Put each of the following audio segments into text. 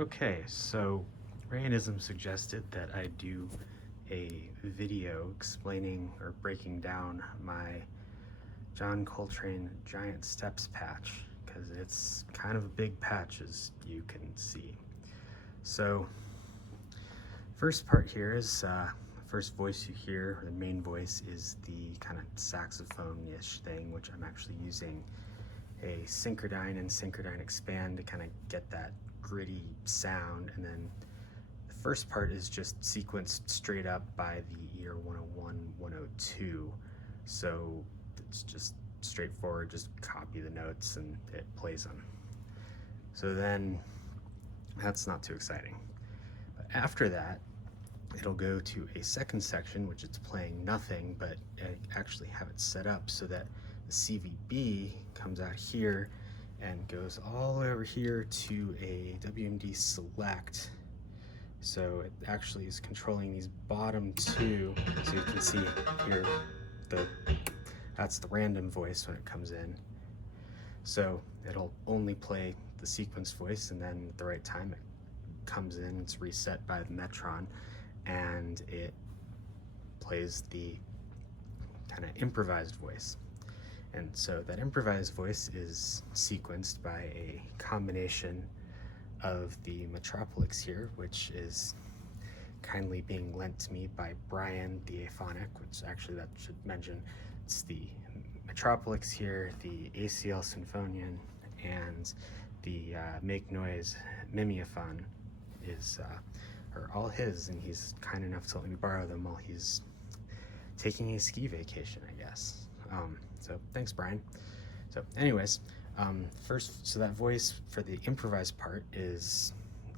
Okay, so Rayanism suggested that I do a video explaining or breaking down my John Coltrane Giant Steps patch, because it's kind of a big patch, as you can see. So, first part here is the first voice you hear, the main voice, is the kind of saxophone-ish thing, which I'm actually using a Synchrodyne and Synchrodyne Expand to kind of get that gritty sound. And then the first part is just sequenced straight up by the ER-101, 102. So it's just straightforward, just copy the notes and it plays them. So then that's not too exciting. But after that, it'll go to a second section, which it's playing nothing, but I actually have it set up so that the CVB comes out here and goes all the way over here to a WMD Select. So it actually is controlling these bottom two. So you can see here, that's the random voice when it comes in. So it'll only play the sequence voice, and then at the right time it comes in, it's reset by the Metron, and it plays the kind of improvised voice. And so that improvised voice is sequenced by a combination of the Metropolix here, which is kindly being lent to me by Brian, the Aefonic, which actually that should mention, it's the Metropolix here, the ACL Sinfonion, and the Make Noise Mimeophone are all his, and he's kind enough to let me borrow them while he's taking a ski vacation, I guess. So thanks, Brian. So anyways, first, so that voice for the improvised part is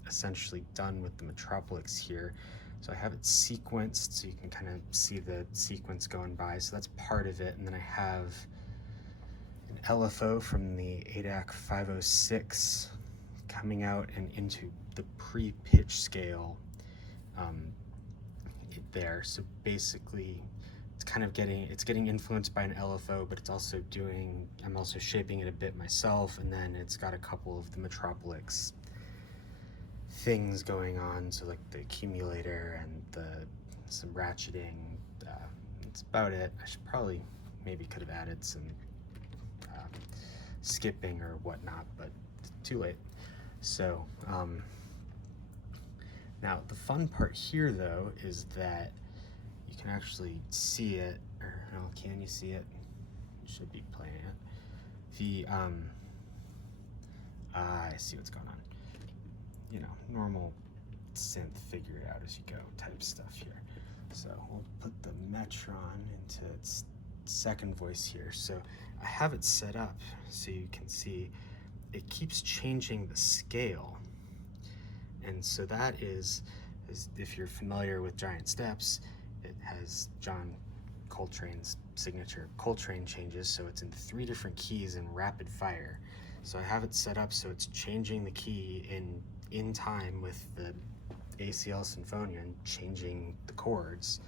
essentially done with the Metropolix here. So I have it sequenced so you can kind of see the sequence going by. So that's part of it. And then I have an LFO from the ADDAC 506 coming out and into the pre-pitch scale there. So basically, it's kind of getting influenced by an LFO, but it's also I'm also shaping it a bit myself, and then it's got a couple of the Metropolix things going on, so like the accumulator and some ratcheting. That's about it. I should probably maybe could have added some skipping or whatnot, but too late. So now the fun part here though is that you can actually see it, or no, can you see it? You should be playing it. I see what's going on. You know, normal synth, figure it out as you go type stuff here. So we'll put the Metron into its second voice here. So I have it set up so you can see it keeps changing the scale. And so that is if you're familiar with Giant Steps, it has John Coltrane's signature Coltrane changes, so it's in 3 different keys in rapid fire. So I have it set up so it's changing the key in time with the ACL Sinfonion, changing the chords.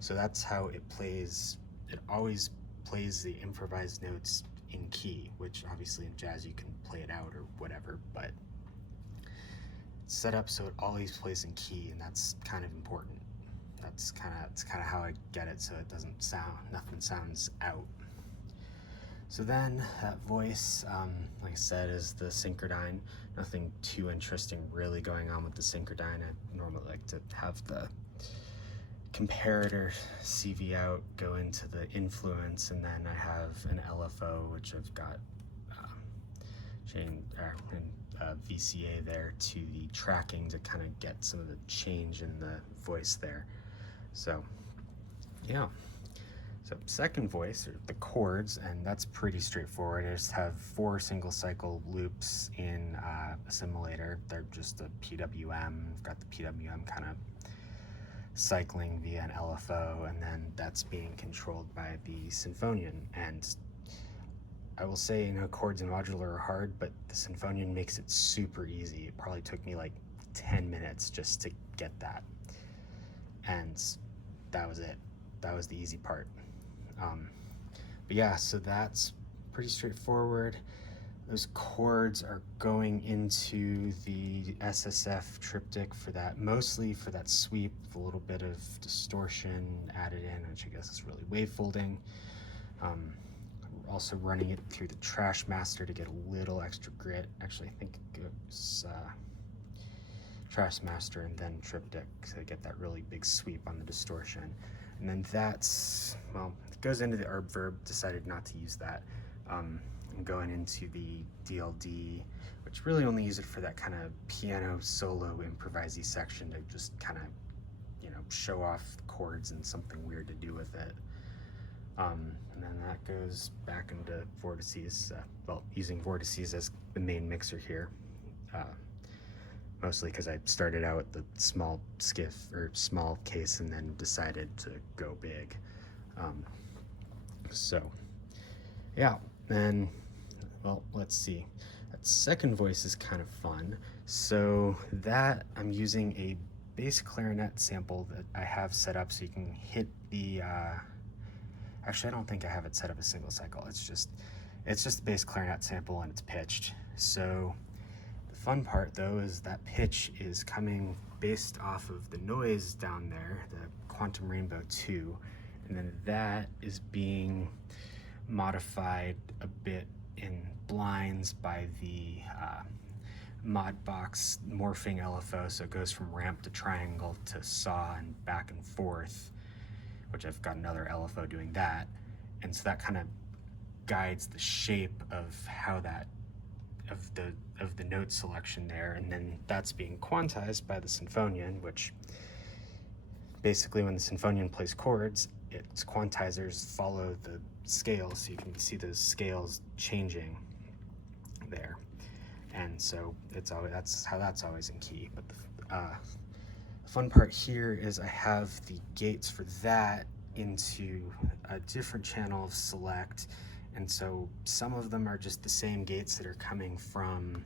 So that's how it plays. It always plays the improvised notes in key, which obviously in jazz you can play it out or whatever, but it's set up so it always plays in key, and that's kind of important. It's kind of how I get it so it doesn't nothing sounds out. So then that voice, like I said, is the Synchrodyne. Nothing too interesting really going on with the Synchrodyne. I normally like to have the comparator CV out go into the influence, and then I have an LFO, which I've got VCA there to the tracking to kind of get some of the change in the voice there. So yeah, so second voice are the chords, and that's pretty straightforward. I just have 4 single cycle loops in Assimil8or. They're just a PWM. I've got the PWM kind of cycling via an LFO, and then that's being controlled by the Sinfonion. And I will say, you know, chords and modular are hard, but the Sinfonion makes it super easy. It probably took me like 10 minutes just to get that. And that was it. That was the easy part. But yeah, so that's pretty straightforward. those chords are going into the SSF triptych for that, mostly for that sweep, with a little bit of distortion added in, which I guess is really wavefolding. Also running it through the trash master to get a little extra grit. Actually, I think it goes trash master and then triptych to get that really big sweep on the distortion. And then that's, well, it goes into the arb verb, decided not to use that. I'm going into the DLD, which really only use it for that kind of piano solo improvisey section to just kind of, you know, show off the chords and something weird to do with it. And then that goes back into vortices, well, using vortices as the main mixer here, mostly because I started out with the small skiff or small case and then decided to go big. So yeah, then, well, let's see. That second voice is kind of fun. So that I'm using a bass clarinet sample that I have set up so you can hit the, actually, I don't think I have it set up a single cycle. It's just the bass clarinet sample and it's pitched. So the fun part though is that pitch is coming based off of the noise down there, the Quantum Rainbow 2, and then that is being modified a bit in blinds by the Modbox morphing LFO, so it goes from ramp to triangle to saw and back and forth, which I've got another LFO doing that, and so that kind of guides the shape of how that of the note selection there, and then that's being quantized by the Sinfonion, which basically when the Sinfonion plays chords, its quantizers follow the scale, so you can see those scales changing there, and so it's always, that's always in key. But the fun part here is I have the gates for that into a different channel of select, and so some of them are just the same gates that are coming from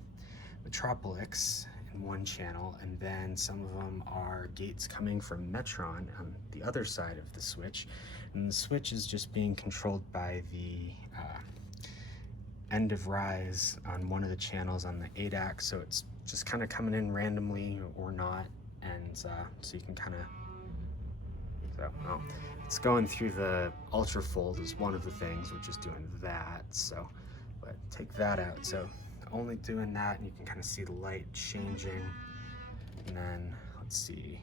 Metropolix in one channel, and then some of them are gates coming from Metron on the other side of the switch, and the switch is just being controlled by the end of rise on one of the channels on the ADDAC, so it's just kind of coming in randomly or not, and so you can kind of, so, well, it's going through the ultra fold is one of the things, which is doing that, so, but take that out, so only doing that, and you can kind of see the light changing, and then, let's see,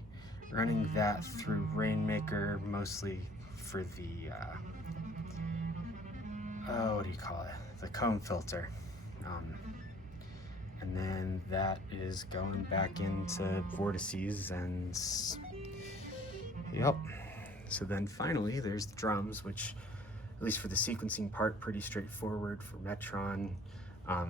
running that through Rainmaker, mostly for the, what do you call it, the comb filter, and then that is going back into vortices, and yep. So then finally there's the drums, which at least for the sequencing part, pretty straightforward for Metron. Got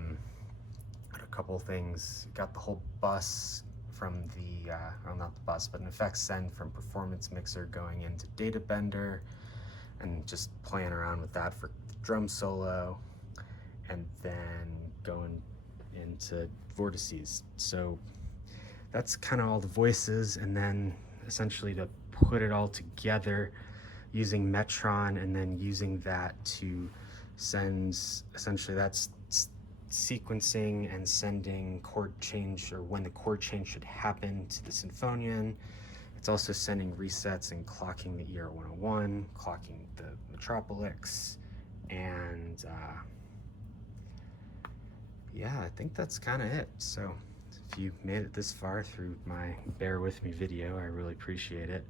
a couple things, got the whole bus from the, well, not the bus, but an effects send from Performance Mixer going into Data Bender, and just playing around with that for the drum solo, and then going into vortices. So that's kind of all the voices, and then essentially to put it all together using Metron, and then using that to send, essentially that's sequencing and sending chord change, or when the chord change should happen, to the Sinfonion. It's also sending resets and clocking the ER-101, clocking the Metropolix, and yeah, I think that's kind of it. So if you made it this far through my bear with me video, I really appreciate it.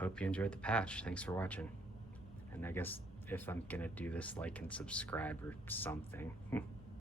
Hope you enjoyed the patch. Thanks for watching. And I guess if I'm gonna do this, like and subscribe or something.